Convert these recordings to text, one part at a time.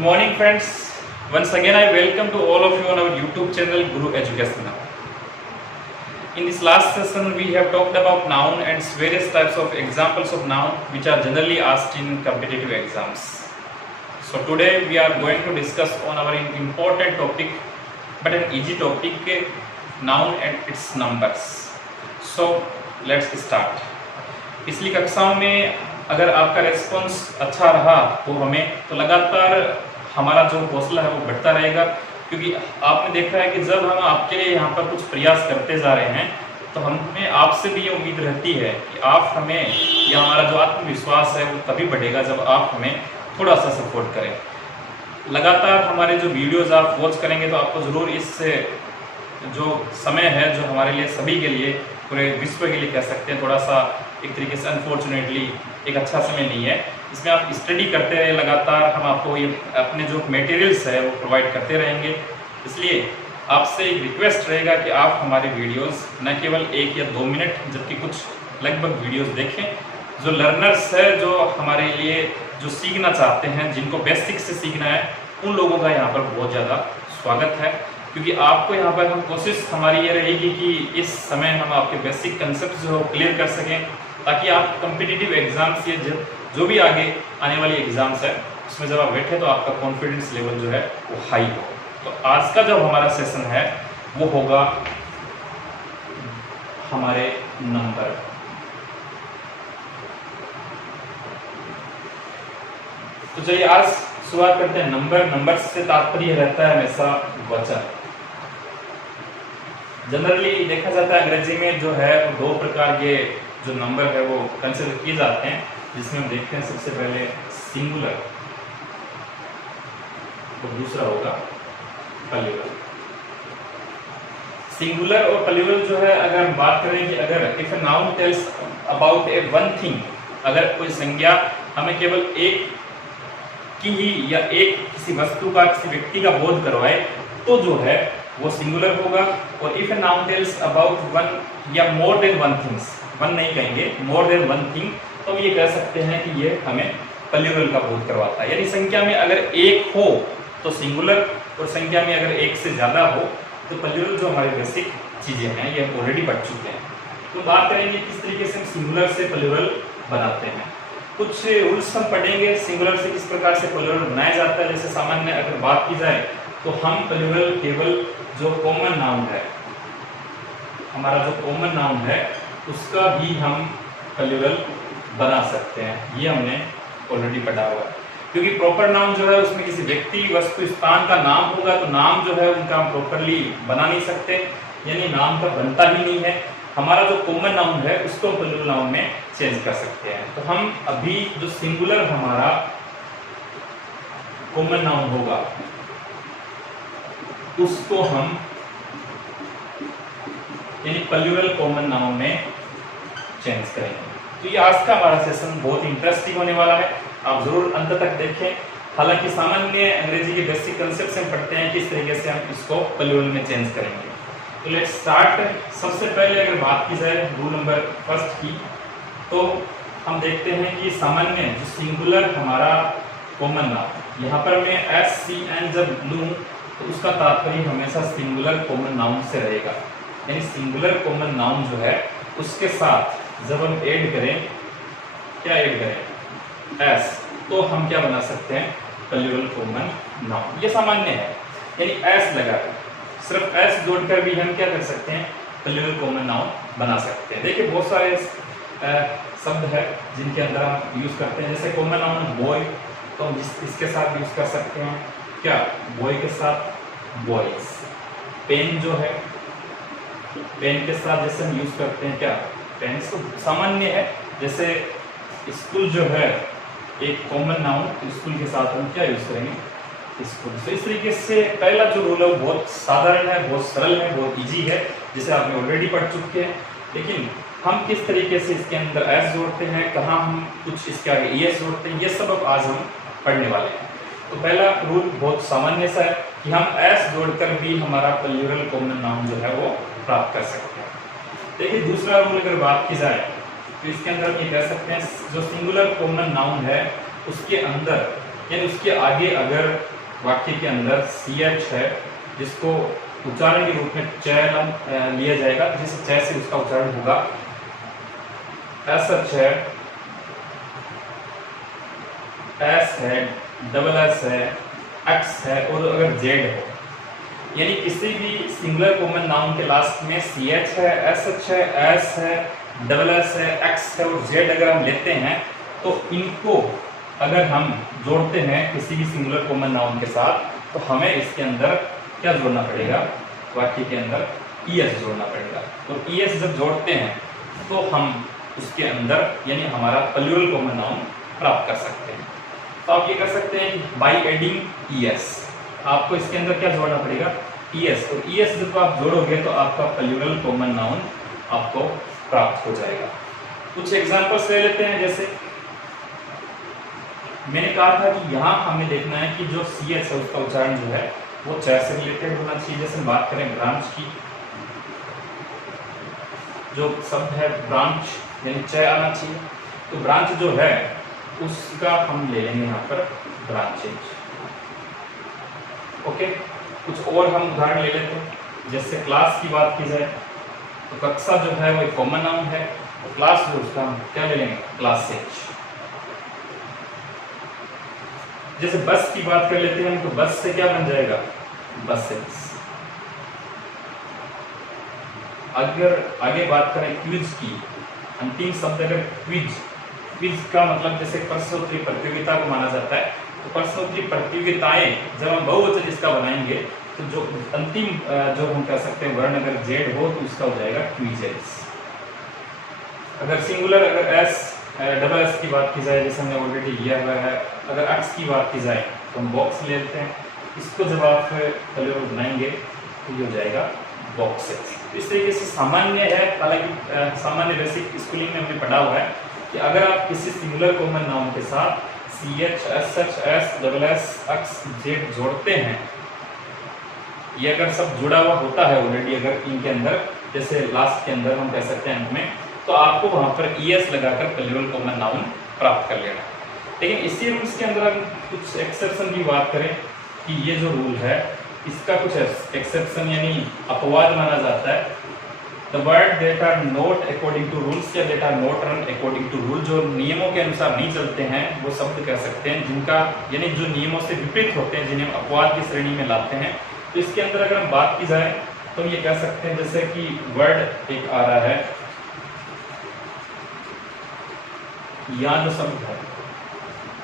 morning friends. Once again I welcome to all of you on our YouTube channel Guru Education Now. In this last session we have talked about noun and various types of examples of noun which are generally asked in competitive exams. So today we are going to discuss on our important topic but an easy topic, noun and its numbers. So let's start. पिछली कक्षाओं में अगर आपका response अच्छा रहा तो लगातार हमारा जो हौसला है वो बढ़ता रहेगा, क्योंकि आपने देखा है कि जब हम आपके लिए यहाँ पर कुछ प्रयास करते जा रहे हैं तो हमें आपसे भी ये उम्मीद रहती है कि आप हमें, या हमारा जो आत्मविश्वास है वो तभी बढ़ेगा जब आप हमें थोड़ा सा सपोर्ट करें। लगातार हमारे जो वीडियोज़ आप वॉच करेंगे तो आपको ज़रूर इस जो समय है जो हमारे लिए सभी के लिए, पूरे विश्व के लिए कह सकते हैं, थोड़ा सा एक तरीके से अनफॉर्चुनेटली एक अच्छा समय नहीं है। इसमें आप स्टडी करते रहे, लगातार हम आपको ये अपने जो मटेरियल्स है वो प्रोवाइड करते रहेंगे। इसलिए आपसे एक रिक्वेस्ट रहेगा कि आप हमारे वीडियोस न केवल 1 या 2 मिनट जबकि कुछ लगभग वीडियोस देखें। जो लर्नर्स है, जो हमारे लिए जो सीखना चाहते हैं, जिनको बेसिक से सीखना है, उन लोगों का यहाँ पर बहुत ज़्यादा स्वागत है, क्योंकि आपको यहाँ पर हम कोशिश हमारी ये रहेगी कि इस समय हम आपके बेसिक कंसेप्ट जो है क्लियर कर सकें, ताकि आप कम्पिटिटिव एग्जाम्स ये जो भी आगे आने वाली एग्जाम्स है उसमें जब आप बैठे तो आपका कॉन्फिडेंस लेवल जो है वो हाई हो। तो आज का जो हमारा सेशन है वो होगा हमारे नंबर। तो चलिए आज शुरुआत करते हैं नंबर से तात्पर्य रहता है हमेशा वचन। जनरली देखा जाता है अंग्रेजी में जो है 2 प्रकार के जो नंबर है वो कंसिडर किए जाते हैं, जिसमें हम देखते हैं सबसे पहले सिंगुलर और दूसरा होगा प्लूरल। सिंगुलर और प्लूरल जो है, अगर हम बात करें कि अगर if a noun tells about A one thing, अगर कोई संज्ञा हमें केवल एक की ही या एक किसी वस्तु का, किसी व्यक्ति का बोध करवाए तो जो है वो सिंगुलर होगा। और if a noun tells about one या more than one things, one नहीं कहेंगे, मोर देन वन थिंग, तो ये कह सकते हैं कि ये हमें प्लूरल का बोध करवाता है। यानी संख्या में अगर एक हो तो सिंगुलर, और संख्या में अगर एक से ज़्यादा हो तो प्लूरल। जो हमारी बेसिक चीज़ें हैं ये हम ऑलरेडी पढ़ चुके हैं। तो बात करेंगे किस तरीके से हम सिंगुलर से प्लूरल बनाते हैं। कुछ रूल्स हम पढ़ेंगे सिंगुलर से किस प्रकार से प्लूरल बनाया जाता है। जैसे सामान्य अगर बात की जाए तो हम प्लूरल केवल जो कॉमन नाउन है, हमारा जो कॉमन नाउन है उसका भी हम प्लूरल बना सकते हैं। ये हमने ऑलरेडी पढ़ा हुआ है, क्योंकि प्रॉपर नाउन जो है उसमें किसी व्यक्ति, वस्तु, स्थान का नाम होगा तो नाम जो है उनका हम प्रॉपरली बना नहीं सकते, यानी नाम का बनता ही नहीं है। हमारा जो कॉमन नाउन है उसको हम प्लूरल नाउन में चेंज कर सकते हैं। तो हम अभी जो सिंगुलर हमारा कॉमन नाउन होगा उसको हम यानी प्लूरल कॉमन नाउन में चेंज करेंगे। तो ये आज का हमारा सेशन बहुत इंटरेस्टिंग होने वाला है, आप जरूर अंत तक देखें। हालांकि सामान्य अंग्रेजी के बेसिक कंसेप्ट हम पढ़ते हैं किस तरीके से हम इसको प्लूरल में चेंज करेंगे। तो लेट्स स्टार्ट। सबसे पहले अगर बात की जाए रूल नंबर फर्स्ट की, तो हम देखते हैं कि सामान्य जो सिंगुलर हमारा कॉमन नाउन, यहाँ पर मैं SCN जब लूँ तो उसका तात्पर्य हमेशा सिंगुलर कॉमन नाउन से रहेगा। यानी सिंगुलर कॉमन नाउन जो है उसके साथ जब हम ऐड करें, क्या ऐड करें, एस, तो हम क्या बना सकते हैं, प्लूरल कॉमन नाउन। ये सामान्य है, यानी एस लगाकर, सिर्फ एस जोड़कर भी हम क्या कर सकते हैं, प्लूरल कॉमन नाउन बना सकते हैं। देखिए बहुत सारे शब्द है जिनके अंदर हम यूज करते हैं। जैसे कॉमन नाउन बॉय, तो हम इसके साथ यूज कर सकते हैं क्या, बॉय के साथ बॉयज। पेन जो है, पेन के साथ जैसे हम यूज करते हैं क्या, पेन। तो सामान्य है। जैसे स्कूल जो है एक कॉमन नाउन, स्कूल के साथ हम क्या यूज करेंगे, स्कूल। तो इस तरीके से पहला जो रूल है वो बहुत साधारण है, बहुत सरल है, बहुत इजी है, जिसे आपने ऑलरेडी पढ़ चुके हैं। लेकिन हम किस तरीके से इसके अंदर एस जोड़ते हैं, कहाँ हम कुछ इसके आगे ES जोड़ते हैं, ये सब अब आज हम पढ़ने वाले हैं। तो पहला रूल बहुत सामान्य सा है कि हम एस जोड़कर भी हमारा प्लूरल कॉमन नाउन जो है वो प्राप्त कर सकते हैं। देखिए दूसरा रूल अगर बात की जाए तो इसके अंदर हम ये कह सकते हैं जो सिंगुलर कॉमन नाउन है उसके अंदर यानी उसके आगे अगर वाक्य के अंदर CH है जिसको उच्चारण के रूप में च लिया जाएगा, जिस च से उसका उच्चारण होगा SH है, S है, SS है, X है और अगर Z हो, यानी किसी भी सिंगुलर कॉमन नाउन के लास्ट में CH है, SH है, S है, SS है, X है और Z अगर हम लेते हैं तो इनको अगर हम जोड़ते हैं किसी भी सिंगुलर कॉमन नाउन के साथ तो हमें इसके अंदर क्या जोड़ना पड़ेगा, वाक्य के अंदर ES जोड़ना पड़ेगा। तो ES जब जोड़ते हैं तो हम उसके अंदर यानी हमारा प्लूरल कॉमन नाउन प्राप्त कर सकते हैं। तो आप ये कर सकते हैं कि बाई एडिंग ES आपको इसके अंदर क्या जोड़ना पड़ेगा, ES, और ES जब आप जोड़ोगे तो आपका प्लूरल कॉमन नाउन आपको प्राप्त हो जाएगा। कुछ एग्जांपल्स ले लेते हैं। जैसे मैंने कहा था कि यहाँ हमें देखना है कि जो CH है उसका उच्चारण जो है वो च से रिलेटेड होना चाहिए। जैसे हम बात करें ब्रांच की, जो शब्द है ब्रांच यानी च आना चाहिए, तो ब्रांच जो है उसका हम ले लेंगे यहाँ पर ब्रांचेज। ओके, कुछ और हम उदाहरण ले लेते हैं। जैसे क्लास की बात की जाए तो कक्षा जो है वो एक कॉमन नाउन है, तो क्लास जो उसका हम क्या ले लेंगे, क्लासेज। जैसे बस की बात कर लेते हैं हम, तो बस से क्या बन जाएगा, बसेस। अगर आगे बात करें क्विज की, अंतिम शब्द अगर क्विज, क्विज का मतलब जैसे प्रश्नोत्तरी प्रतियोगिता को माना जाता है, तो प्रश्नोत्तरी प्रतियोगिताएं जब हम बहुवचन इसका बनाएंगे तो जो अंतिम जो हम कह सकते हैं वर्ण अगर जेड हो तो इसका हो जाएगा क्विजेस। अगर सिंगुलर अगर एस डबल एस की बात की जाए, जैसे हमने ऑलरेडी लिया हुआ है, अगर एक्स की बात की जाए तो हम बॉक्स ले लेते हैं, इसको जब आप प्लूरल बनाएंगे तो ये हो जाएगा बॉक्सेस। इस तरीके से सामान्य है, हालांकि सामान्य बेसिक स्कूलिंग में हमने पढ़ा हुआ है कि अगर आप किसी सिंगुलर कॉमन नाउन के साथ CH, SH, S, SS, X, Z जोड़ते हैं, ये अगर सब जुड़ा हुआ होता है ऑलरेडी अगर इनके अंदर, जैसे लास्ट के अंदर हम कह सकते हैं अंत में, तो आपको वहां पर ES लगाकर प्लूरल कॉमन नाउन प्राप्त कर लेना। लेकिन इसी रूल्स के अंदर हम कुछ एक्सेप्शन की बात करें कि ये जो रूल है इसका कुछ एक्सेप्शन यानी अपवाद माना जाता है। The word that are not according to rules या that are not run according to rule, जो नियमों के अनुसार नहीं चलते हैं वो शब्द कह सकते हैं, जिनका यानी जो नियमों से विपरीत होते हैं, जिन्हें हम अपवाद की श्रेणी में लाते हैं। तो इसके अंदर अगर हम बात की जाए तो ये कह सकते हैं जैसे कि वर्ड एक आ रहा है, यहाँ जो शब्द है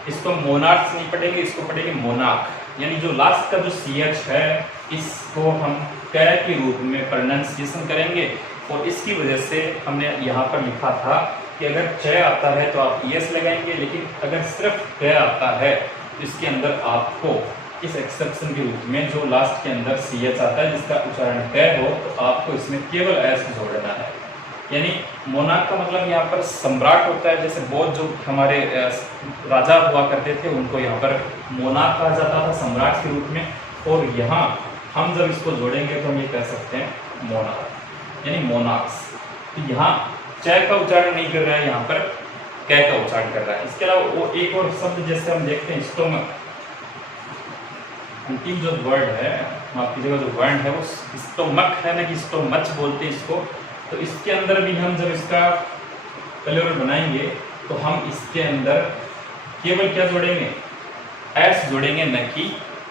इसको मोनार्क नहीं पढ़ेंगे, इसको पढ़ेंगे मोनाक, यानी जो लास्ट का जो CH है इसको हम क के रूप में प्रोनाउंसिएशन करेंगे। और इसकी वजह से हमने यहाँ पर लिखा था कि अगर च आता है तो आप ES लगाएंगे, लेकिन अगर सिर्फ क आता है तो इसके अंदर आपको इस एक्सेप्शन के रूप में जो लास्ट के अंदर CH आता है जिसका उच्चारण क हो तो आपको इसमें केवल S जोड़ना है। यानी मोनाक का मतलब यहाँ पर सम्राट होता है, जैसे बहुत जो हमारे राजा हुआ करते थे उनको यहाँ पर मोनाक कहा जाता था सम्राट के रूप में, और यहाँ हम जब इसको जोड़ेंगे तो हम ये कह सकते हैं मोनाक यानी मोनाक्स। तो यहाँ च का उच्चारण नहीं कर रहा है, यहाँ पर क का उच्चारण कर रहा है। इसके अलावा वो एक और शब्द जैसे हम देखते हैं स्टोमक, अंतिम जो वर्ड है माफ कीजिएगा जो वर्ण है वो स्टोमक है ना कि स्टोमच बोलते हैं इसको। तो इसके अंदर भी हम जब इसका प्लूरल बनाएंगे तो हम इसके अंदर केवल क्या जोड़ेंगे, S जोड़ेंगे, न कि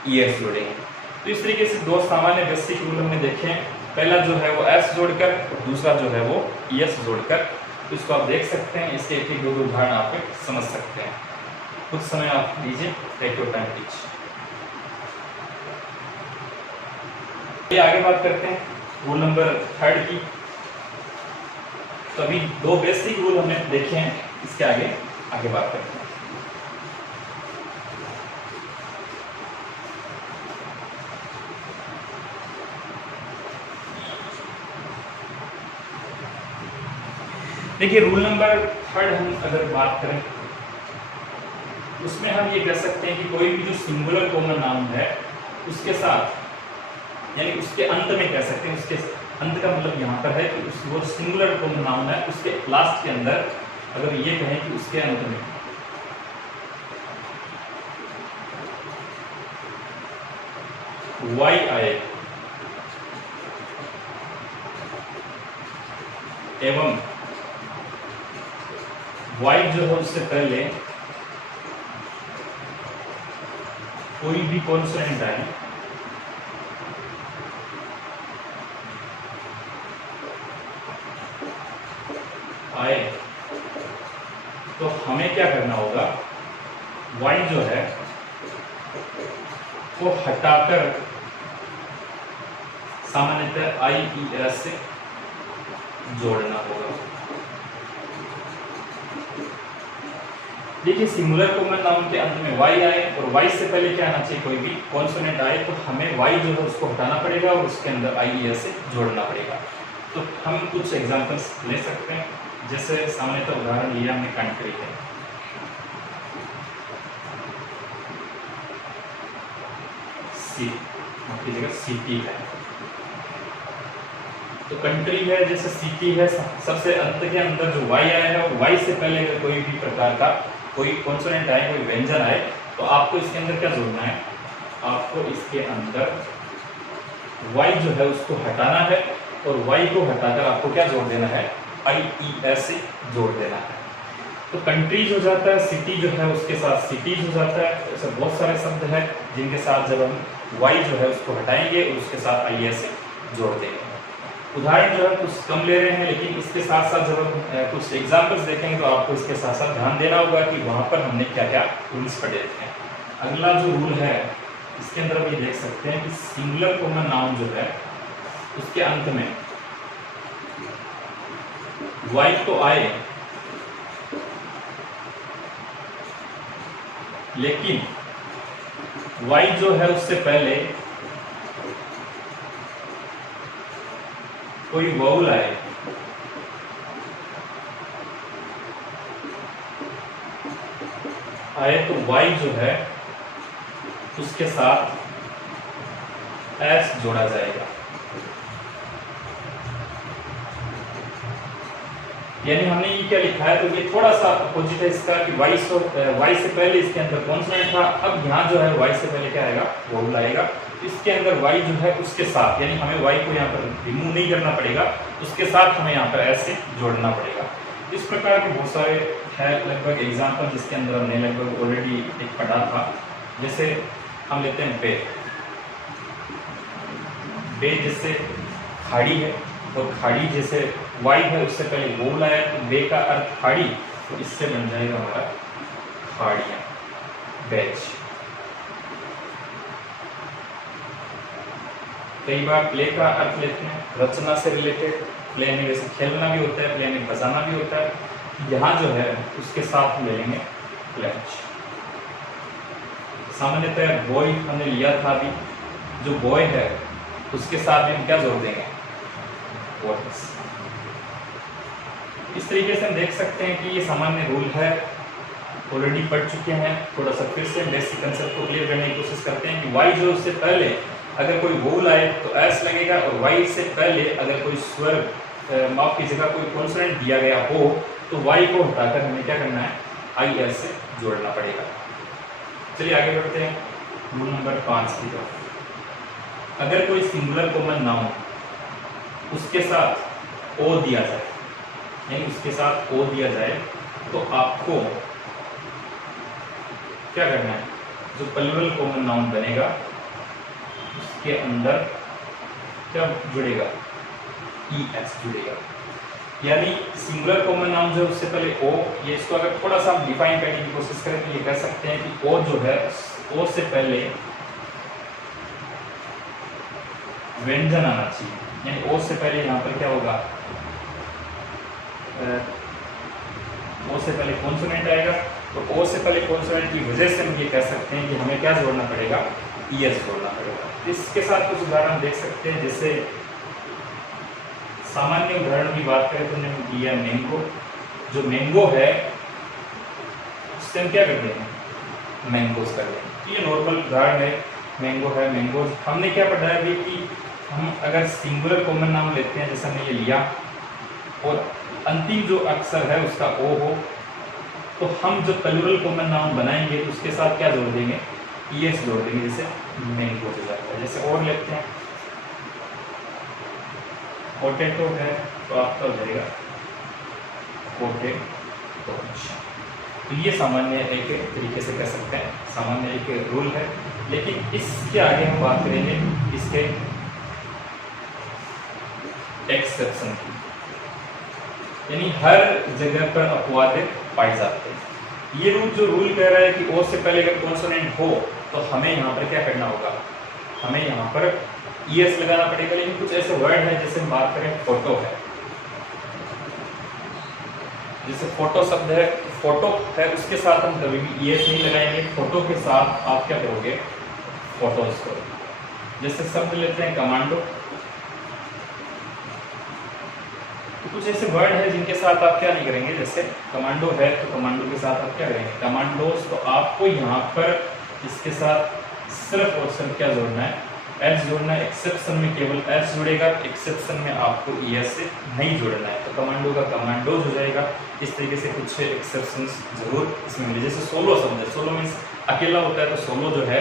ES जोड़ेंगे। तो इस तरीके से दो सामान्य बेसिक रूल हमने देखे हैं, पहला जो है वो S जोड़कर और दूसरा जो है वो ES जोड़कर। तो इसको आप देख सकते हैं, इसके एक दो उदाहरण आप समझ सकते हैं। कुछ समय आप लीजिए, टेक योर टाइम प्लीज। आगे बात करते हैं रूल नंबर 3 की। तो अभी दो बेसिक रूल हमने देखे हैं, इसके आगे बात करते हैं। देखिए रूल नंबर 3 हम अगर बात करें उसमें हम ये कह सकते हैं कि कोई भी जो सिंगुलर कॉमन नाउन है उसके साथ यानी उसके अंत में कह सकते हैं, उसके अंत का मतलब यहाँ पर है कि वो सिंगुलर कॉमन नाउन है उसके लास्ट के अंदर अगर ये कहें कि उसके अंत में वाई आए एवं वाई जो है उससे पहले कोई भी कॉन्सोनेंट आए तो हमें क्या करना होगा, वाई जो है वो हटाकर सामान्यतः आई ई एस से जोड़ना होगा। देखिए सिंगुलर कॉमन नाउन के अंत में वाई आए और वाई से पहले क्या आना चाहिए, कोई भी कॉन्सोनेंट आए तो हमें वाई जो है उसको हटाना पड़ेगा और उसके अंदर आई ई एस से जोड़ना पड़ेगा। तो हम कुछ एग्जांपल्स ले सकते हैं, जैसे सामान्यतः उदाहरण लिया हमने कंट्री है, सी आपकी जगह सिटी है, तो कंट्री है जैसे सिटी है, सबसे अंत के अंदर जो वाई आया है और वाई से पहले अगर कोई भी प्रकार का कोई कॉन्सोनेंट आए, कोई व्यंजन आए, तो आपको इसके अंदर क्या जोड़ना है, आपको इसके अंदर वाई जो है उसको हटाना है और वाई को हटाकर आपको क्या जोड़ देना है, आई ई एस से जोड़ देना है। तो कंट्रीज हो जाता है, सिटी जो है उसके साथ सिटीज हो जाता है। ऐसे बहुत सारे शब्द हैं जिनके साथ जब हम वाई जो है उसको हटाएंगे और उसके साथ आई एस से जोड़ देंगे। उदाहरण जो है कुछ कम ले रहे हैं, लेकिन इसके साथ साथ जब हम कुछ एग्जाम्पल्स देखेंगे तो आपको इसके साथ साथ ध्यान देना होगा कि वहाँ पर हमने क्या क्या रूल्स पढ़े थे। अगला जो रूल है इसके अंदर आप ये देख सकते हैं कि सिंगुलर कॉमन नाउन जो है उसके अंत में वाई तो आए, लेकिन वाई जो है उससे पहले कोई वाउल आए, तो वाई जो है उसके साथ एस जोड़ा जाएगा। यानी हमने ये क्या लिखा है, तो ये थोड़ा सा अपोजिट है इसका कि वाई से पहले इसके अंदर कॉन्सोनेंट था, अब यहाँ जो है वाई से पहले क्या आएगा, वाउल आएगा। इसके अंदर वाई जो है उसके साथ, यानी हमें वाई को यहाँ पर रिमूव नहीं करना पड़ेगा, उसके साथ हमें यहाँ पर एस से जोड़ना पड़ेगा। इस प्रकार के बहुत सारे है लगभग एग्जाम्पल जिसके अंदर हमने लगभग ऑलरेडी एक पढ़ा था। जैसे हम लेते हैं बे, बे जैसे खाड़ी है और खाड़ी जैसे वाई है उससे पहले वोल आया, तो बे का अर्थ खाड़ी, तो इससे बन जाएगा हमारा खाड़ियाँ, बेच। कई बार प्ले का अर्थ लेते हैं रचना से रिलेटेड, प्ले में जैसे खेलना भी होता है, प्ले में बजाना भी होता है, यहाँ जो है उसके साथ हम ले लेंगे प्लेच। सामान्यतः बॉय हमने लिया था, अभी जो बॉय है उसके साथ में हम क्या जोड़ देंगे, बॉयज। इस तरीके से हम देख सकते हैं कि ये सामान्य रूल है, ऑलरेडी पढ़ चुके हैं। थोड़ा सा फिर से बेसिक कंसेप्ट को क्लियर करने की कोशिश करते हैं कि वाई जो उससे पहले अगर कोई वोल आए तो एस लगेगा, और वाई से पहले अगर कोई स्वर माफ की जगह कोई कॉन्सोनेंट दिया गया हो तो वाई को हटाकर हमें क्या करना है, आई एस से जोड़ना पड़ेगा। चलिए आगे बढ़ते हैं रूल नंबर 5 की तरफ। अगर कोई सिंगुलर कॉमन नाउन उसके साथ ओ दिया जाए, यानी उसके साथ ओ दिया जाए, तो आपको क्या करना है, जो प्लूरल कॉमन नाउन बनेगा उसके अंदर क्या जुड़ेगा, ई एस जुड़ेगा। यानी सिंगुलर कॉमन नाउन जो है उससे पहले ओ, ये इसको अगर थोड़ा सा डिफाइन करने की कोशिश करें तो ये कह सकते हैं कि ओ जो है, ओ से पहले व्यंजन आना चाहिए। यानी ओ से पहले यहाँ पर क्या होगा, ओ से पहले कॉन्सोनेंट आएगा, तो ओ से पहले कॉन्सोनेंट की वजह से हम ये कह सकते हैं कि हमें क्या जोड़ना पड़ेगा, ई एस जोड़ना पड़ेगा। इसके साथ कुछ उदाहरण देख सकते हैं, जैसे सामान्य उदाहरण की बात करें तो हमने दिया मैंगो। जो मैंगो है उससे हम क्या करते हैं, मैंगोज कर देंगे। ये नॉर्मल उदाहरण है, मैंगो है, मैंगोज। हमने क्या पढ़ा है अभी कि हम अगर सिंगुलर कॉमन नाम लेते हैं, जैसे हमने ये लिया, और अंतिम जो अक्षर है उसका ओ हो, तो हम जो प्लूरल कॉमन नाउन बनाएंगे तो उसके साथ क्या जोड़ देंगे, ES जोड़ देंगे, जैसे मैंगो हो जाता है। जैसे और लेते हैं, पोटैटो है तो आपका हो जाएगा पोटैटो। तो ये सामान्य एक तरीके से कह सकते हैं, सामान्य एक रूल है। लेकिन इसके आगे हम बात करेंगे इसके एक्सेप्शन की, यानी हर जगह पर अपवाद पाए जाते हैं। ये रूल जो रूल कह रहा है कि ओ से पहले अगर कॉन्सोनेंट हो तो हमें यहाँ पर क्या करना होगा, हमें यहाँ पर ES लगाना पड़ेगा। लेकिन कुछ ऐसे वर्ड है, जैसे हम बात करें फोटो है, जैसे फोटो शब्द है, फोटो है, उसके साथ हम कभी भी ES नहीं लगाएंगे। फोटो के साथ आप क्या करोगे, फोटोज को। जैसे शब्द लेते हैं कमांडो, तो कुछ ऐसे वर्ड है जिनके साथ आप क्या नहीं करेंगे, जैसे कमांडो है तो कमांडो के साथ आप क्या करेंगे, कमांडोज। तो आपको यहाँ पर इसके साथ सिर्फ और सिर्फ क्या जोड़ना है, एस जोड़ना है। एक्सेप्शन में केवल एस जुड़ेगा, एक्सेप्शन में आपको ES से नहीं जोड़ना है। तो कमांडो का कमांडोज हो जाएगा। इस तरीके से कुछ एक्सेप्शन जरूर इसमें मिले। जैसे सोलो शब्द है, सोलो मीन्स अकेला होता है, तो सोलो जो है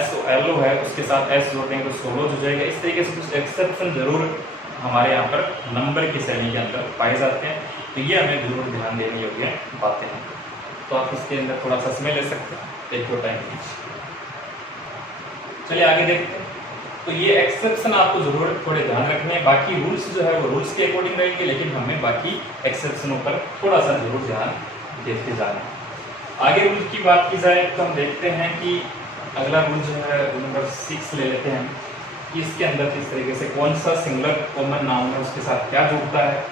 SOLO है, उसके साथ एस जोड़ देंगे तो सोलो हो जाएगा। इस तरीके से कुछ एक्सेप्शन जरूर हमारे यहाँ पर नंबर की श्रेणी के अंदर पाए जाते हैं। तो ये हमें जरूर ध्यान देने योग्य बातें हैं। तो आप इसके अंदर थोड़ा सा समय ले सकते हैं, टेक योर टाइम प्लीज। चलिए आगे देखते हैं। तो ये एक्सेप्शन आपको जरूर थोड़े ध्यान रखने हैं। बाकी रूल्स जो है वो रूल्स के अकॉर्डिंग रहेंगे, लेकिन हमें बाकी एक्सेप्शनों पर थोड़ा सा जरूर ध्यान देते जाना है। आगे रूल की बात की जाए तो हम देखते हैं कि अगला रूल जो है रूल नंबर 6 ले लेते हैं। इसके अंदर किस तरीके से कौन सा सिंगुलर कॉमन नाउन है, उसके साथ क्या जुड़ता है।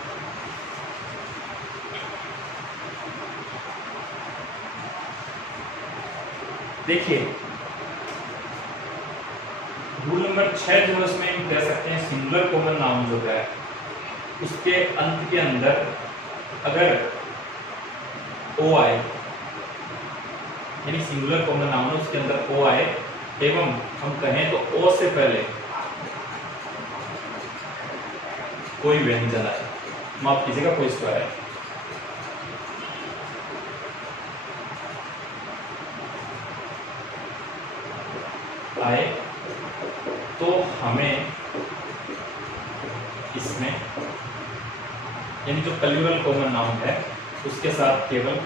देखिए रूल नंबर 6 जो है उसमें हम कह सकते हैं सिंगुलर कॉमन नाउन जो है उसके अंत के अंदर अगर ओ आए, यानी सिंगुलर कॉमन नाउन उसके अंदर ओ आए एवं हम कहें तो ओ से पहले कोई व्यंजन आए, माफ कीजिएगा कोई स्वर है, आए तो हमें इसमें यानी जो प्लूरल कॉमन नाउन है उसके साथ केवल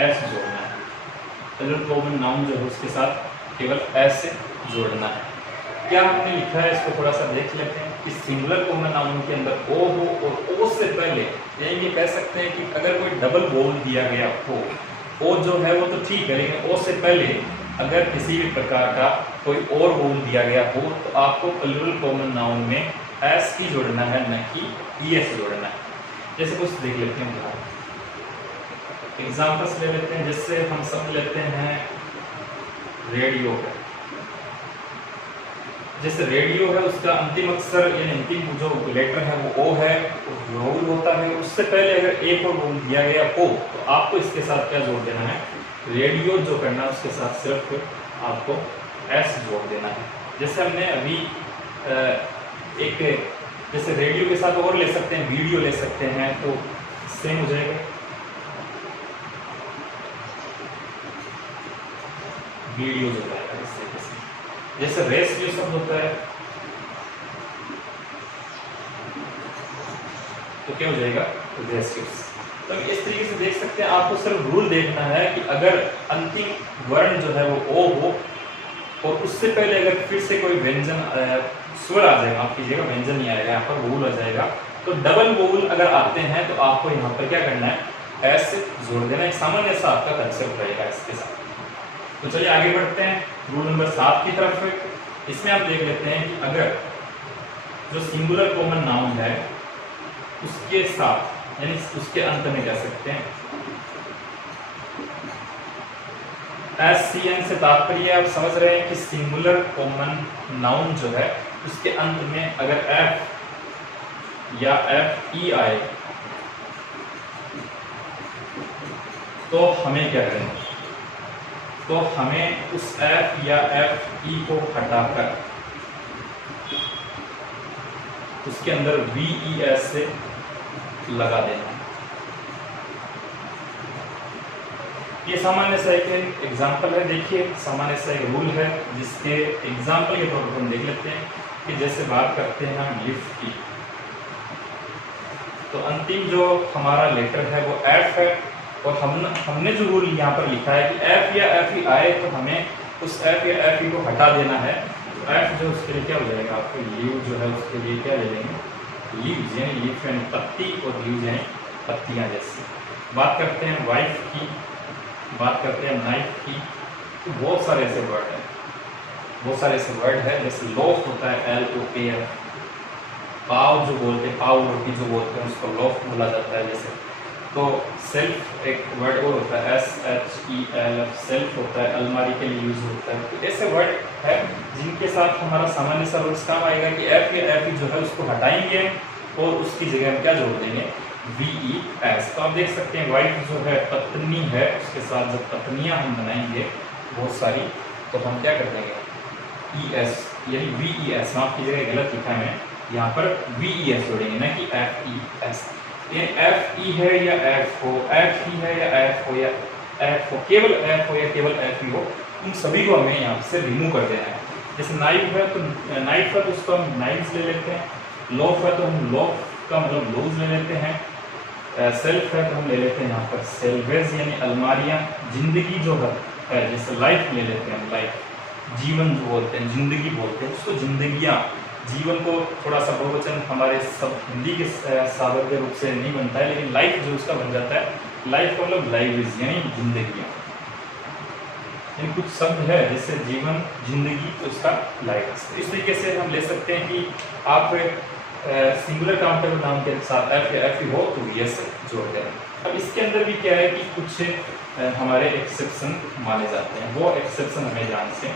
एस जोड़ना है। प्लूरल कॉमन नाउन जो है उसके साथ केवल एस से जोड़ना है। क्या हमने लिखा है इसको थोड़ा सा देख लेते हैं कि सिंगुलर कॉमन नाउन के अंदर ओ हो और ओ से पहले यानी ये कह सकते हैं कि अगर कोई डबल वोल दिया गया हो, ओ जो है वो तो ठीक है, लेकिन ओ से पहले अगर किसी भी प्रकार का कोई और वोल दिया गया हो तो आपको प्लूरल कॉमन नाउन में एस की जोड़ना है, न कि ES जोड़ना है। जैसे कुछ देख लेते हैं, एग्जाम्पल्स ले लेते हैं। जैसे हम सब लेते हैं रेडियो है, जैसे रेडियो है उसका अंतिम अक्षर यानी अंतिम जो लेटर है वो ओ है, वोल होता है। उससे पहले अगर एक और वोल दिया गया हो तो आपको इसके साथ क्या जोड़ देना है, रेडियो जो करना है उसके साथ सिर्फ आपको एस जोड़ देना है। जैसे हमने अभी एक जैसे रेडियो के साथ और ले सकते हैं, वीडियो ले सकते हैं, तो सेम हो जाएगा, वीडियो जो जाएगा इस तरीके से। जैसे रेस जो शब्द होता है तो क्या हो जाएगा, रेस्क्यूज। तो इस तरीके से देख सकते हैं, आपको सिर्फ रूल देखना है कि अगर अंतिम वर्ण जो है वो ओ हो और उससे पहले अगर फिर से कोई व्यंजन स्वर आ जाएगा, आप कीजिएगा व्यंजन नहीं आएगा, यहाँ पर वोल आ जाएगा, तो डबल वोल अगर आते हैं तो आपको यहाँ पर क्या करना है, एस जोड़ देना। एक सामान्य सा आपका कंसेप्ट रहेगा इसके साथ। तो चलिए आगे बढ़ते हैं रूल नंबर 7 की तरफ। इसमें आप देख लेते हैं कि अगर जो सिंगुलर कॉमन नाउन है उसके साथ यानी उसके अंत में कह सकते हैं SCN से तात्पर्य आप समझ रहे हैं कि सिंगुलर कॉमन नाउन जो है उसके अंत में अगर F या FE आए तो हमें क्या करना है, तो हमें उस F या FE को हटाकर उसके अंदर VES से लगा देना है। ये सामान्य सा एक एग्जाम्पल है। देखिए सामान्य सा एक रूल है जिसके एग्जाम्पल के तौर पर हम देख लेते हैं कि जैसे बात करते हैं हम लिफ्ट की, तो अंतिम जो हमारा लेटर है वो एफ है, और हमने जो रूल यहाँ पर लिखा है कि एफ या एफ ही आए तो हमें उस एफ या एफ ही को हटा देना है। तो एफ जो उसके लिए क्या हो जाएगा, आपको लीव जो है उसके लिए क्या ले लेंगे, लीव्स यानी लीफ यानी पत्ती, और लीव्स यानी पत्तियाँ जैसी। बात करते हैं वाइफ की, बात करते हैं नाइफ की, तो बहुत सारे ऐसे वर्ड हैं, बहुत सारे ऐसे वर्ड है। जैसे लोफ होता है LOAF, पाव जो बोलते हैं, पाव रोटी जो बोलते हैं उसको लोफ बोला जाता है। जैसे तो सेल्फ एक वर्ड और होता है SHELF, सेल्फ होता है, अलमारी के लिए यूज होता है। तो ऐसे वर्ड है जिनके साथ हमारा सामान्य सा रूल्स काम आएगा कि एफ या एफ जो है उसको हटाएंगे और उसकी जगह हम क्या जोड़ देंगे, VES। तो आप देख सकते हैं वाइफ जो है पत्नी है, उसके साथ जब पत्नियां हम बनाएंगे बहुत सारी, तो हम क्या कर देंगे ES यानी VES। माफ कीजिएगा गलत लिखा है, यहाँ पर VES जोड़ेंगे ना कि FES। ये FE है या F हो, FE है या F हो या F हो, केवल F हो या केवल FE हो, उन सभी को हमें यहाँ से रिमूव कर देना है। जैसे नाइफ है तो नाइफ है तो उसको हम नाइफ्स ले लेते हैं, लोफ है तो हम लोफ का मतलब लोज ले लेते हैं, सेल्फ है तो हम ले लेते हैं यहाँ पर सेल्वेज यानी अलमारियाँ। जिंदगी जो है जैसे लाइफ ले लेते हैं, लाइफ जीवन जो बोलते हैं, जिंदगी बोलते हैं उसको जिंदगियाँ। जीवन को थोड़ा सा बहुवचन हमारे सब हिंदी के सागर के रूप से नहीं बनता है, लेकिन लाइफ जो उसका बन जाता है, लाइफ का मतलब लाइव्स यानी जिंदगियाँ। यानी कुछ शब्द है जैसे जीवन, जिंदगी, तो उसका लाइव्स। इस तरीके से हम ले सकते हैं कि आप सिंगुलर काउंटेबल नाउन के साथ एफ या एफ हो तो VS जोड़ दें। अब इसके अंदर भी क्या है कि कुछ हमारे एक्सेप्शन माने जाते हैं, वो एक्सेप्शन हमें ध्यान से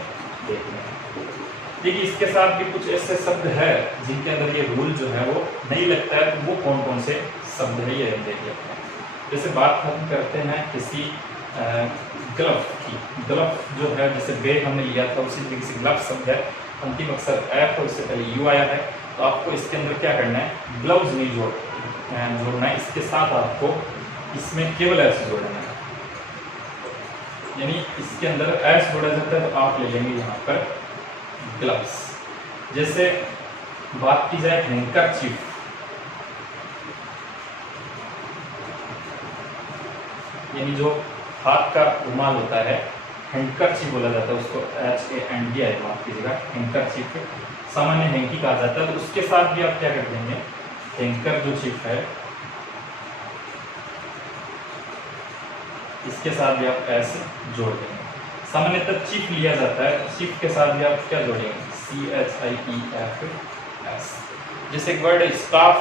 देखने हैं। देखिए इसके साथ भी कुछ ऐसे शब्द है जिनके अंदर ये रूल जो है वो नहीं लगता है, तो वो कौन कौन से शब्द है ये हम देख लेते हैं। जैसे बात हम करते हैं किसी ग्लव की, ग्लव जो है जैसे बैग हमने लिया था उसी तरीके से ग्लव शब्द है, अंतिम अक्षर F और उससे पहले U आया है, तो आपको इसके अंदर क्या करना है, ग्लव्स नहीं जोड़ना है, इसके साथ आपको इसमें केवल S जोड़ना है, यानी इसके अंदर S जोड़ा जाता है तो आप ले लेंगे यहाँ पर ग्लव्स। जैसे बात की जाए हैंकरचीफ, यानी जो हाथ का रुमाल होता है, हैंकरचीफ बोला जाता है उसको, HAND है माफ कीजिएगा, हैंकरचीफ सामान्य हैंकी कहा जाता है। तो उसके साथ भी आप क्या कर देंगे, हैंकर जो चीफ है इसके साथ भी आप S जोड़ देंगे। सामान्यतः चीफ लिया जाता है, चीफ के साथ भी आप क्या जोड़ेंगे, CHIEFS। जैसे एक वर्ड है स्टाफ,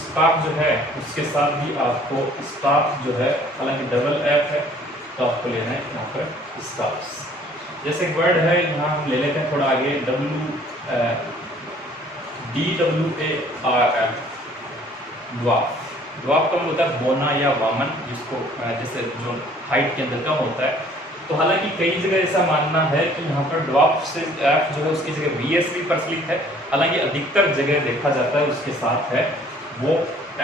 स्टाफ जो है उसके साथ भी आपको स्टाफ जो है, हालांकि डबल F है तो आपको लेना है यहाँ पर स्टाफ्स। जैसे एक वर्ड है यहाँ हम ले लेते हैं थोड़ा आगे, DWARF, ड्वार्फ। ड्वार्फ का मतलब होता है बोना या वामन, जिसको जैसे जो हाइट के अंदर कम होता है। तो हालांकि कई जगह ऐसा मानना है कि यहाँ पर ड्वार्फ से एफ जो है उसकी जगह VS भी प्रचलित है, हालांकि अधिकतर जगह देखा जाता है उसके साथ है वो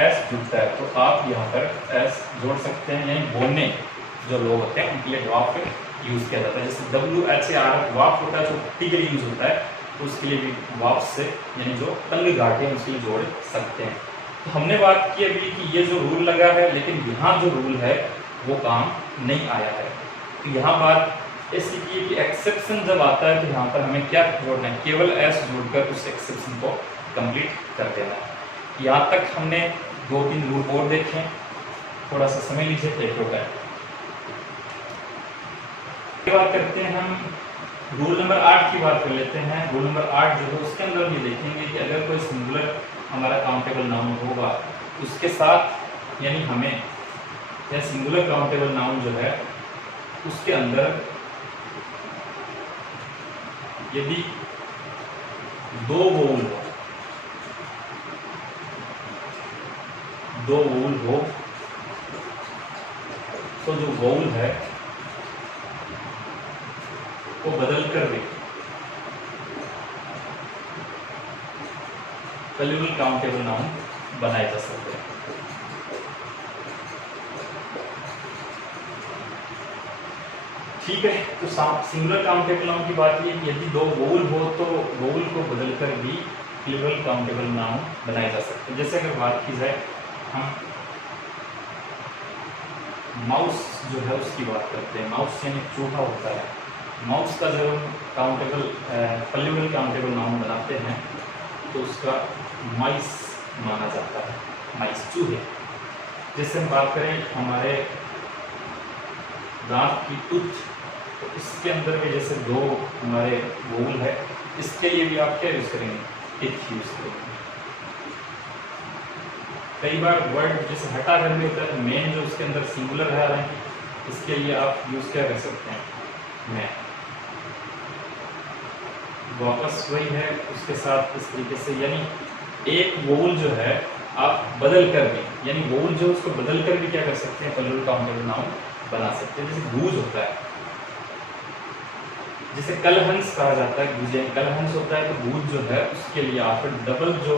S जुड़ता है, तो आप यहाँ पर S जोड़ सकते हैं। यानी बोने जो लोग होते हैं उनके लिए ड्वार्फ यूज़ किया जाता है। जैसे WHARF ड्वार्फ होता है जो पट्टी के लिए यूज़ होता है, तो उसके लिए भी ड्वार्फ से यानी जो तंग घाटे हैं उसके लिए जोड़ सकते हैं। तो हमने बात की अभी कि ये जो रूल लगा है, लेकिन यहाँ जो रूल है वो काम नहीं आया है। तो यहाँ बात ऐसी की कि एक्सेप्शन जब आता है तो यहाँ पर हमें क्या जोड़ना है, केवल S जोड़कर उस एक्सेप्शन को कंप्लीट कर देना है। यहाँ तक हमने 2-3 रूल और देखे, थोड़ा सा समय लीजिए, एक होता है। बात करते हैं हम रूल नंबर 8 की बात कर लेते हैं। रूल नंबर 8 जो है उसके अंदर ये देखेंगे कि अगर कोई सिंगुलर हमारा काउंटेबल नाउन होगा उसके साथ, यानी हमें यह सिंगुलर काउंटेबल नाउन जो है उसके अंदर यदि 2 वोवल हो, 2 वोवल हो तो जो वोवल है वो बदल कर भी वैल्यूबल काउंटेबल नाउन बनाए जा सकते हैं। ठीक है, तो सिंगुलर काउंटेबल नाउन की बात ये कि यदि दो वोवल हो तो वोवल को बदलकर भी प्लूरल काउंटेबल नाउन बनाए जा सकते हैं। जैसे अगर बात की जाए हम माउस जो है उसकी बात करते हैं। माउस यानी चूहा होता है। माउस का जब हम काउंटेबल प्लूरल काउंटेबल नाउन बनाते हैं तो उसका माइस माना जाता है, माइस चूहे। जैसे हम बात करें हमारे दांत की टूथ, तो इसके अंदर में जैसे दो हमारे वोवल है, इसके लिए भी आप क्या यूज़ करेंगे, टिथ यूज़ करेंगे। कई बार वर्ड जैसे हटा कर भी होता है, मेन जो उसके अंदर सिंगुलर है, हालांकि इसके लिए आप यूज़ क्या कर सकते हैं, मैं। वापस वही है उसके साथ इस तरीके से, यानी एक वोवल जो है आप बदल कर भी, यानी वोवल जो उसको बदल कर भी क्या कर सकते हैं, प्लूरल काउंटेबल नाउन बना सकते हैं। जैसे गूज होता है, जिसे कलहंस कहा जाता है, गूजे कलहंस होता है, तो गूज जो है उसके लिए आप डबल जो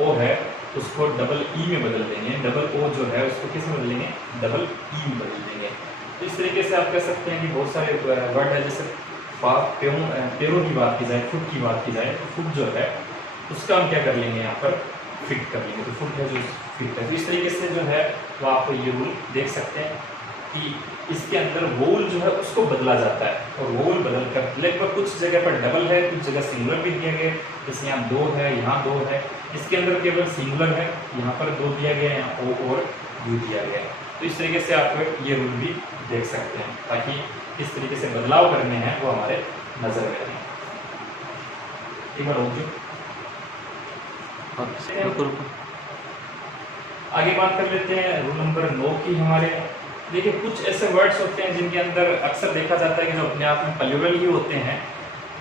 ओ है उसको डबल ई में बदल देंगे, डबल ओ जो है उसको किस में बदलेंगे, डबल ई में बदल देंगे। तो इस तरीके से आप कह सकते हैं कि बहुत सारे वर्ड है। जैसे पैरों की बात की जाए, फुट की बात की जाए, तो फुट जो है उसका हम क्या कर लेंगे, यहाँ पर फिट कर लेंगे, तो फुट है जो फिट है। तो इस तरीके से जो है वो आप ये रूल देख सकते हैं कि इसके अंदर वोवल जो है उसको बदला जाता है, और वोवल बदल कर लगभग कुछ जगह पर डबल है, कुछ जगह सिंगुलर भी दिया गया है। जैसे यहाँ दो है, यहाँ दो है, इसके अंदर केवल सिंगुलर है, यहाँ पर दो दिया गया है, यहाँ ओ और यू दिया गया है। तो इस तरीके से आप ये रूल भी देख सकते हैं, ताकि किस तरीके से बदलाव करने हैं वो हमारे नजर में रहें। एक बार आगे बात कर लेते हैं रूल नंबर 9 की। हमारे देखिए कुछ ऐसे वर्ड्स होते हैं जिनके अंदर अक्सर देखा जाता है कि जो अपने आप में प्लूरल ही होते हैं,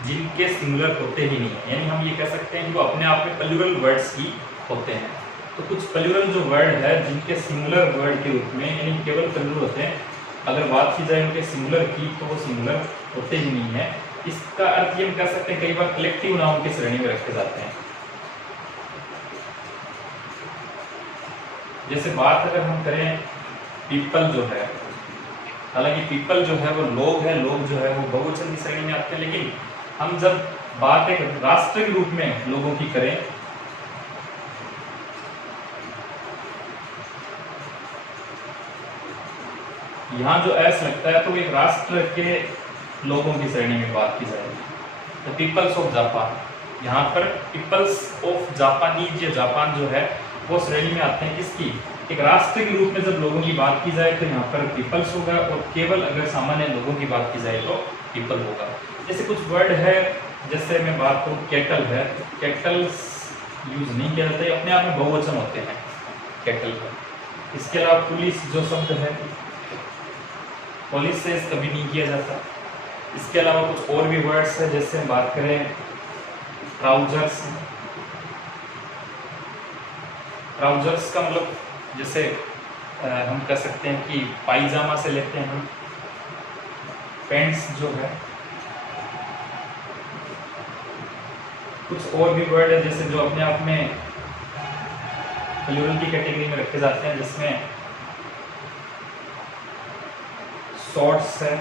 जिनके सिंगुलर होते ही नहीं है, यानी हम ये कह सकते हैं कि वो अपने आप में प्लूरल वर्ड्स ही होते हैं। तो कुछ प्लूरल जो वर्ड है जिनके सिंगुलर वर्ड के रूप में, यानी केवल प्लूरल होते हैं, अगर बात की जाए उनके सिंगुलर की तो वो सिंगुलर होते ही नहीं है। इसका अर्थ ये हम कह सकते हैं कई बार कलेक्टिव नाउन की श्रेणी में रखे जाते हैं। जैसे बात अगर हम करें पीपल जो है, हालांकि पीपल जो है वो लोग है, लोग जो है वो बहुवचन की श्रेणी में आते हैं, लेकिन हम जब बात एक राष्ट्र के रूप में लोगों की करें, यहाँ जो एस लगता है तो एक राष्ट्र के लोगों की श्रेणी में बात की जाएगी। तो पीपल्स ऑफ जापान, यहाँ पर पीपल्स ऑफ जापानीज या जापान जो है वो श्रेणी में आते हैं। किसकी, एक राष्ट्र के रूप में जब लोगों की बात की जाए तो यहाँ पर पीपल्स होगा, और केवल अगर सामान्य लोगों की बात की जाए तो पीपल होगा। जैसे कुछ वर्ड है, जैसे मैं बात करूँ कैटल है, कैटल्स यूज नहीं किया जाता है, अपने आप में बहुवचन होते हैं कैटल का। इसके अलावा पुलिस जो शब्द है, पुलिस से कभी नहीं किया जाता। इसके अलावा कुछ और भी वर्ड्स है, जैसे हम बात करें ट्राउजर्स, ट्राउजर्स का मतलब जैसे हम कह सकते हैं कि पायजामा से लेते हैं हम, पैंट्स जो है। कुछ और भी वर्ड है जैसे जो अपने आप में प्लूरल की कैटेगरी में रखे जाते हैं, जिसमें शॉर्ट्स है,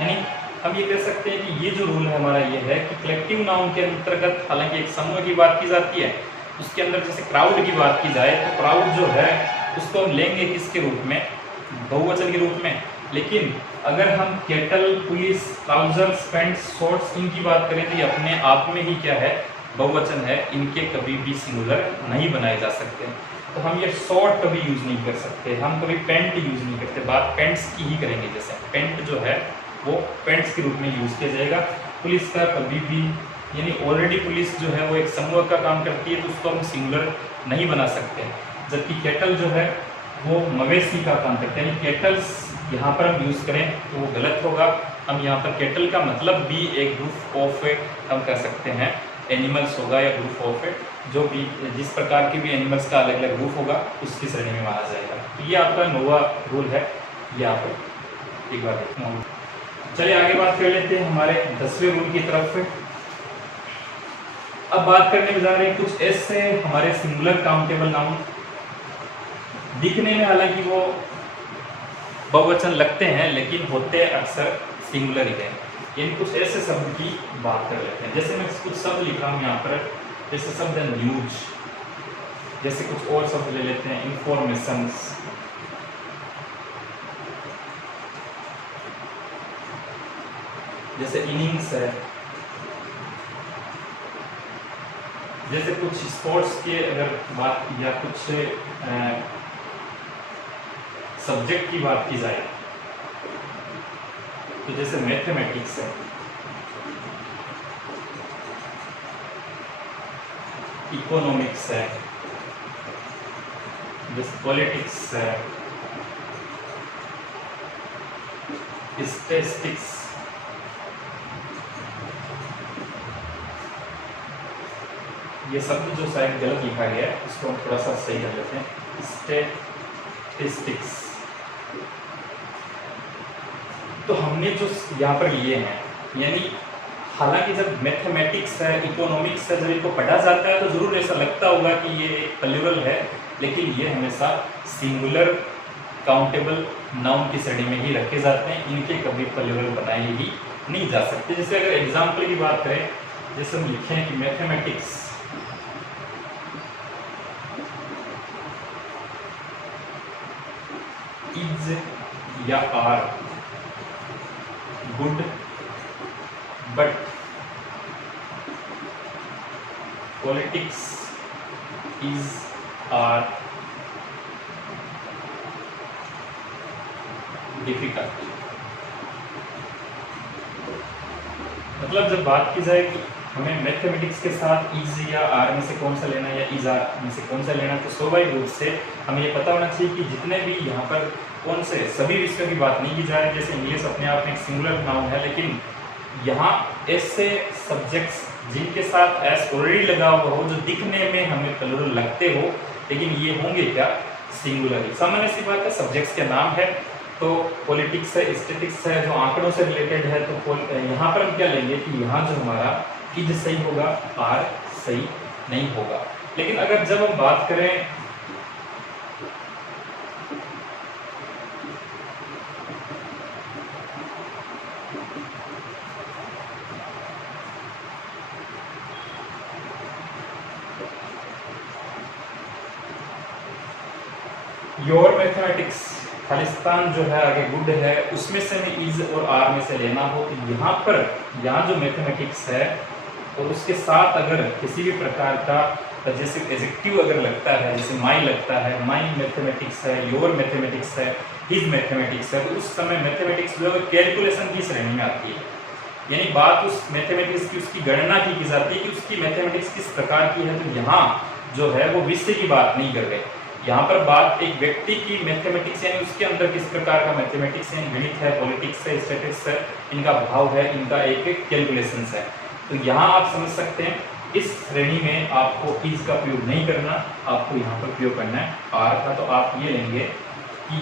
यानी हम ये कह सकते हैं कि ये जो रूल है हमारा ये है कि कलेक्टिव नाउन के अंतर्गत, हालांकि एक समूह की बात की जाती है, उसके अंदर जैसे क्राउड की बात की जाए तो क्राउड जो है उसको हम लेंगे किसके रूप में, बहुवचन के रूप में। लेकिन अगर हम cattle, police, trousers, pants, shorts इनकी बात करें तो ये अपने आप में ही क्या है, बहुवचन है, इनके कभी भी सिंगुलर नहीं बनाए जा सकते। तो हम ये शॉर्ट कभी यूज नहीं कर सकते, हम कभी पेंट यूज नहीं करते, बात पेंट्स की ही करेंगे। जैसे पेंट जो है वो पेंट्स के रूप में यूज किया जाएगा। पुलिस का कभी भी, यानी ऑलरेडी पुलिस जो है वो एक समूह का काम करती है, तो उसको हम सिंगुलर नहीं बना सकते। जबकि कैटल जो है वो मवेशी का काम करते हैं, यानी कैटल्स यहाँ पर हम यूज़ करें तो वो गलत होगा। हम यहाँ पर कैटल का मतलब भी एक ग्रुप ऑफ हम कह सकते हैं एनिमल्स होगा, या ग्रुप ऑफ जो भी जिस प्रकार के भी एनिमल्स का अलग अलग ग्रुप होगा उसकी श्रेणी में माना जाएगा। तो ये आपका नोवा रूल है, ये आप एक बार देखना। चलिए आगे बात कर लेते हैं हमारे 10वें रूल की तरफ। अब बात करने में जा रहे हैं कुछ ऐसे हमारे सिंगुलर काउंटेबल नाउन, दिखने में हालांकि वो बहुवचन लगते हैं लेकिन होते अक्सर सिंगुलर ही हैं। इन कुछ ऐसे शब्द की बात कर लेते हैं। जैसे मैं कुछ शब्द लिखा हूँ यहाँ पर, जैसे शब्द है न्यूज, जैसे कुछ और शब्द ले लेते हैं इंफॉर्मेशंस, जैसे इनिंग्स है, जैसे कुछ स्पोर्ट्स के अगर बात या कुछ सब्जेक्ट की बात की जाए तो जैसे मैथमेटिक्स है, इकोनॉमिक्स है, जैसे पॉलिटिक्स है, स्टैटिस्टिक्स, ये शब्द जो शायद गलत लिखा गया है इसको हम थोड़ा सा सही कर लेते हैं, स्टैटिस्टिक्स। तो हमने जो यहाँ पर लिए हैं, यानी हालांकि जब मैथमेटिक्स है, इकोनॉमिक्स है, जब इनको पढ़ा जाता है तो जरूर ऐसा लगता होगा कि ये एक प्लूरल है, लेकिन ये हमेशा सिंगुलर काउंटेबल नाउन की श्रेणी में ही रखे जाते हैं, इनके कभी प्लूरल बनाए ही नहीं जा सकते। जैसे अगर एग्जाम्पल की बात करें, जैसे हम लिखें कि मैथमेटिक्स इज या are good but politics is are difficult. मतलब जब बात की जाए कि हमें मैथमेटिक्स के साथ इज या आर में से कौन सा लेना है या इज आर में से कौन सा लेना, तो स्वाभाविक रूप से हमें ये पता होना चाहिए कि जितने भी यहाँ पर कौन से सभी विषयों की बात नहीं की जाए। जैसे इंग्लिश अपने आप में एक सिंगुलर नाउन है, लेकिन यहाँ ऐसे सब्जेक्ट्स जिनके साथ एस ऑलरेडी लगा हुआ हो, जो दिखने में हमें प्लूरल लगते हो, लेकिन ये होंगे क्या, सिंगुलर। सामान्य सी बात है, सब्जेक्ट्स के नाम है, तो पॉलिटिक्स है, स्टैटिस्टिक्स है, जो आंकड़ों से रिलेटेड है, तो यहाँ पर हम क्या लेंगे कि यहाँ जो हमारा इज सही होगा, आर सही नहीं होगा। लेकिन अगर जब हम बात करें योर मैथमेटिक्स, खालिस्तान जो है आगे गुड है, उसमें से हमें इज और आर में से लेना हो, तो यहाँ पर यहाँ जो मैथमेटिक्स है और उसके साथ अगर किसी भी प्रकार का जैसे एडजेक्टिव अगर लगता है, जैसे माई लगता है, माई मैथमेटिक्स है, योर मैथमेटिक्स है, हिज मैथमेटिक्स है, तो उस समय मैथमेटिक्स जो है कैलकुलेशन की श्रेणी में आती है। यानी बात उस मैथमेटिक्स की, उसकी गणना की जाती है कि उसकी मैथमेटिक्स किस प्रकार की है। तो यहाँ जो है वो विषय की बात नहीं कर रहे, यहाँ पर बात एक व्यक्ति की मैथमेटिक्स यानी उसके अंदर किस प्रकार का मैथमेटिक्स है, गणित है, पॉलिटिक्स है, स्टैटिस्टिक्स है, इनका भाव है, इनका एक कैलकुलेशन है। तो यहाँ आप समझ सकते हैं इस श्रेणी में आपको इज का प्रयोग नहीं करना, आपको यहाँ पर प्रयोग करना है आर का। तो आप ये लेंगे कि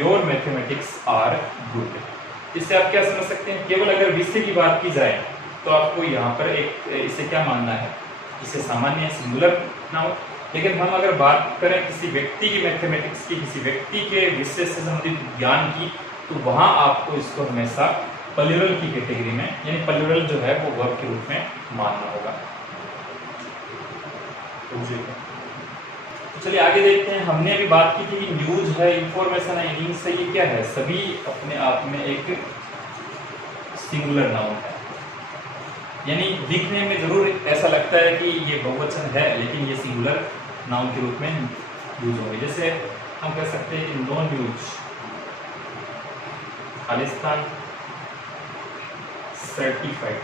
योर मैथमेटिक्स आर गुड। इससे आप क्या समझ सकते हैं, केवल अगर विषय की बात की जाए तो आपको यहाँ पर एक इसे क्या मानना है, इसे सामान्य सिंगुलर नाउन। लेकिन हम अगर बात करें किसी व्यक्ति की मैथमेटिक्स की, किसी व्यक्ति के विषय से संबंधित ज्ञान की, तो वहाँ आपको इसको हमेशा प्लूरल की कैटेगरी में, यानी प्लूरल जो है वो वर्ब के रूप में मानना होगा। तो चलिए आगे देखते हैं। हमने अभी बात की थी न्यूज है, इंफॉर्मेशन है, इनिंग्स है, ये क्या है, सभी अपने आप में एक सिंगुलर नाउन है। यानी दिखने में जरूर ऐसा लगता है कि ये बहुवचन है, लेकिन ये सिंगुलर नाउन के रूप में यूज होंगे। जैसे हम कह सकते हैं कि नो न्यूज, खालिस्तान सर्टिफाइड।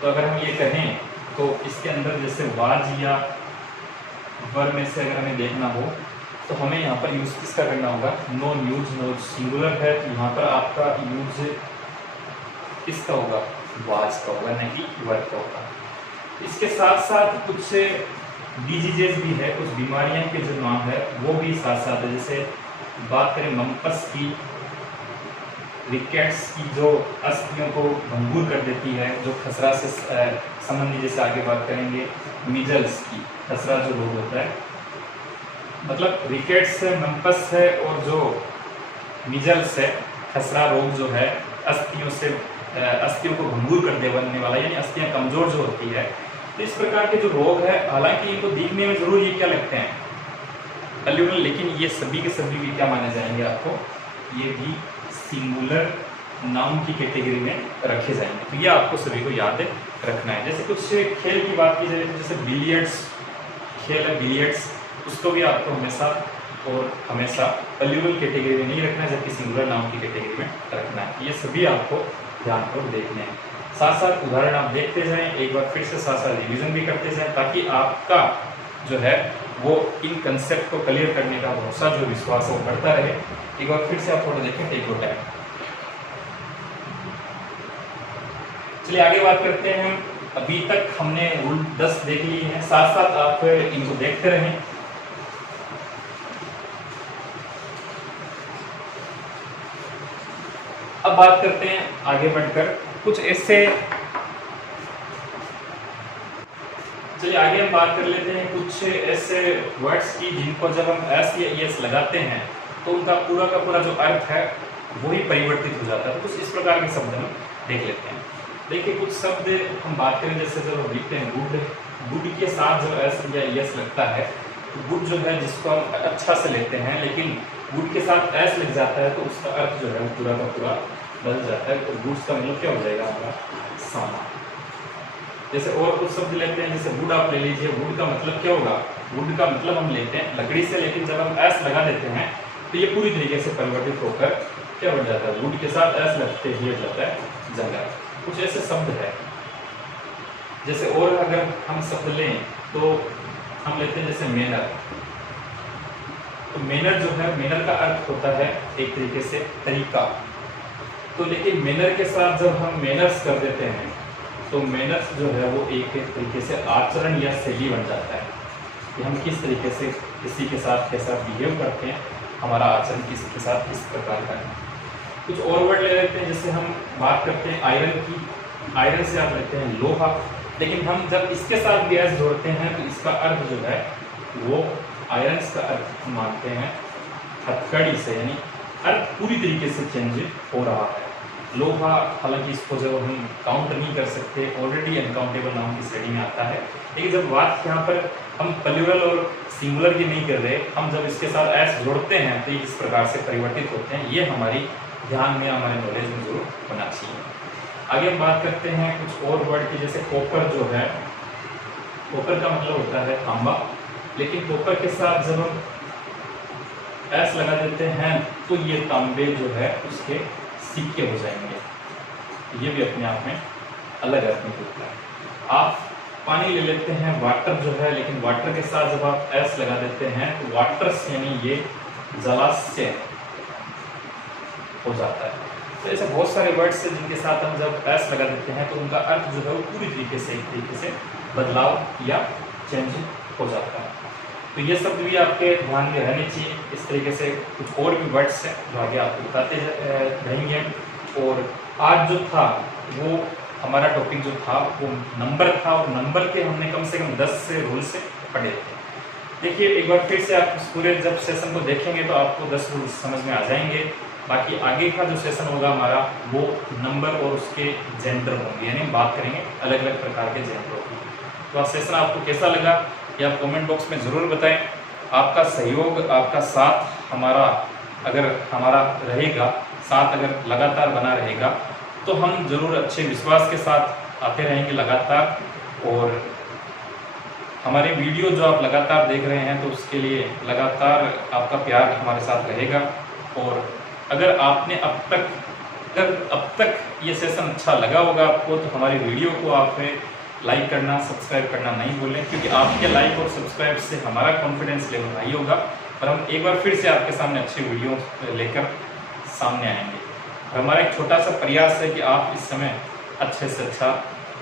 तो अगर हम ये कहें तो इसके अंदर जैसे वाज या वर में से अगर हमें देखना हो तो हमें यहाँ पर यूज किसका करना होगा, नो न्यूज। नो सिंगुलर है तो यहाँ पर आपका यूज किसका होगा, वाज का होगा, नहीं वर का होगा। इसके साथ साथ कुछ डिजीजेस भी है, कुछ बीमारियां के जो नाम है वो भी साथ साथ है। जैसे बात करें मम्पस की, रिकेट्स की जो अस्थियों को भंगुर कर देती है, जो खसरा से संबंधी, जैसे आगे बात करेंगे मिजल्स की, खसरा जो रोग होता है, मतलब रिकेट्स है, मम्पस है, और जो मीजल्स है, खसरा रोग जो है, अस्थियों को भंगुर कर देने वाला, यानी अस्थियां कमजोर जो होती है। तो इस प्रकार के जो रोग है, हालांकि इनको दिखने में जरूर ये क्या लगते हैं, अल्यूरल, लेकिन ये सभी के सभी भी क्या माने जाएंगे आपको, ये भी सिंगुलर नाउन की कैटेगरी में रखे जाएंगे। तो ये आपको सभी को याद रखना है। जैसे कुछ खेल की बात की जाए, जैसे बिलियर्ड्स खेल है, बिलियर्ड्स, उसको भी आपको हमेशा और हमेशा अल्यूरल कैटेगरी में नहीं रखना है, जबकि सिंगुलर नाउन की कैटेगरी में रखना है। ये सभी आपको ध्यान पर देखने हैं। साथ साथ उदाहरण आप देखते जाएं, एक बार फिर से साथ साथ रिविजन भी करते जाएं, ताकि आपका जो है वो इन कंसेप्ट को क्लियर करने का भरोसा, जो विश्वास है वो बढ़ता रहे। एक बार फिर से आप थोड़ा देखें, टेक योर टाइम। चलिए आगे बात करते हैं। अभी तक हमने रूल 10 देख लिए हैं, साथ साथ आप इनको देखते रहें। अब बात करते हैं आगे बढ़कर कुछ ऐसे, चलिए आगे हम बात कर लेते हैं कुछ ऐसे वर्ड्स की जिनको जब हम एस या एस लगाते हैं तो उनका पूरा का पूरा जो अर्थ है वही परिवर्तित हो जाता है। तो कुछ इस प्रकार के शब्द हम देख लेते हैं। देखिए कुछ शब्द हम बात करें, जैसे जब हम लिखते हैं गुड, गुड के साथ जब एस या एस लगता है तो गुड जो है जिसको हम अच्छा से लेते हैं, लेकिन गुड के साथ एस लग जाता है तो उसका अर्थ जो है पूरा का पूरा बदल जाता है। तो गुड्स का मतलब क्या हो जाएगा हमारा सामान। जैसे और कुछ शब्द लेते हैं, जैसे वुड आप ले लीजिए, वुड का मतलब क्या होगा, वुड का मतलब हम लेते हैं लकड़ी से, लेकिन जब हम एस लगा देते हैं तो ये पूरी तरीके से परिवर्तित होकर क्या बन जाता है, वुड के साथ एस लगते ही हो जाता है जंगल। कुछ ऐसे शब्द है। जैसे और अगर हम शब्द लें तो हम लेते हैं जैसे मैनर। तो मैनर जो है, मैनर का अर्थ होता है एक तरीके से तरीका। तो लेकिन मैनर के साथ जब हम मैनर्स कर देते हैं तो मैनर्स जो है वो एक तरीके से आचरण या शैली बन जाता है कि हम किस तरीके से किसी के साथ कैसा बिहेव करते हैं, हमारा आचरण किसी के साथ किस प्रकार का है। कुछ और वर्ड ले लेते हैं, जैसे हम बात करते हैं आयरन की, आयरन से आप लेते हैं लोहा, लेकिन हम जब इसके साथ भी एस जोड़ते हैं तो इसका अर्थ जो है वो आयरन का अर्थ हम मानते हैं हथकड़ी से, यानी अर्थ पूरी तरीके से चेंज हो रहा है। लोहा हालांकि इसको जब हम काउंट नहीं कर सकते, ऑलरेडी अनकाउंटेबल नाउन की श्रेणी में आता है, लेकिन जब बात यहाँ पर हम प्लूरल और सिंगुलर की नहीं कर रहे, हम जब इसके साथ एस जोड़ते हैं तो इस प्रकार से परिवर्तित होते हैं। ये हमारी ध्यान में, हमारे नॉलेज में जरूर होना चाहिए। आगे हम बात करते हैं कुछ और वर्ड की, जैसे कॉपर जो है, कॉपर का मतलब होता है तांबा, लेकिन कॉपर के साथ जब हम एस लगा देते हैं तो ये तांबे जो है उसके सिक्के हो जाएंगे। ये भी अपने आप में अलग अर्थ में होता है। आप पानी ले लेते हैं, वाटर जो है, लेकिन वाटर के साथ जब आप एस लगा देते हैं तो वाटर्स यानी ये जलाशय हो जाता है। तो ऐसे बहुत सारे वर्ड्स हैं जिनके साथ हम जब एस लगा देते हैं तो उनका अर्थ जो है वो पूरी तरीके से, एक तरीके से बदलाव या चेंज हो जाता है। तो ये शब्द भी आपके ध्यान में रहने चाहिए। इस तरीके से कुछ और भी वर्ड्स हैं जो आगे आपको बताते रहेंगे। और आज जो था वो हमारा टॉपिक जो था वो नंबर था, और नंबर के हमने कम से कम 10 से रूल से पढ़े थे। देखिए एक बार फिर से आप पूरे जब सेशन को देखेंगे तो आपको 10 रूल समझ में आ जाएंगे। बाकी आगे का जो सेशन होगा हमारा वो नंबर और उसके जेंडर होंगे, यानी बात करेंगे अलग अलग प्रकार के जेंडरों की। तो सेशन आपको कैसा लगा ये आप कमेंट बॉक्स में ज़रूर बताएं। आपका सहयोग, आपका साथ अगर हमारा रहेगा, साथ अगर लगातार बना रहेगा तो हम ज़रूर अच्छे विश्वास के साथ आते रहेंगे लगातार। और हमारे वीडियो जो आप लगातार देख रहे हैं तो उसके लिए लगातार आपका प्यार हमारे साथ रहेगा। और अगर आपने अब तक ये सेशन अच्छा लगा होगा आपको तो हमारी वीडियो को आप लाइक करना, सब्सक्राइब करना नहीं भूलें, क्योंकि आपके लाइक और सब्सक्राइब से हमारा कॉन्फिडेंस लेवल हाई होगा और हम एक बार फिर से आपके सामने अच्छे वीडियो लेकर सामने आएंगे। हमारा एक छोटा सा प्रयास है कि आप इस समय अच्छे से अच्छा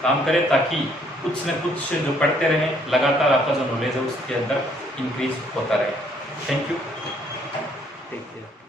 काम करें, ताकि कुछ न कुछ जो पढ़ते रहें, लगातार आपका जो नॉलेज है उसके अंदर इंक्रीज होता रहे। Thank you, take care.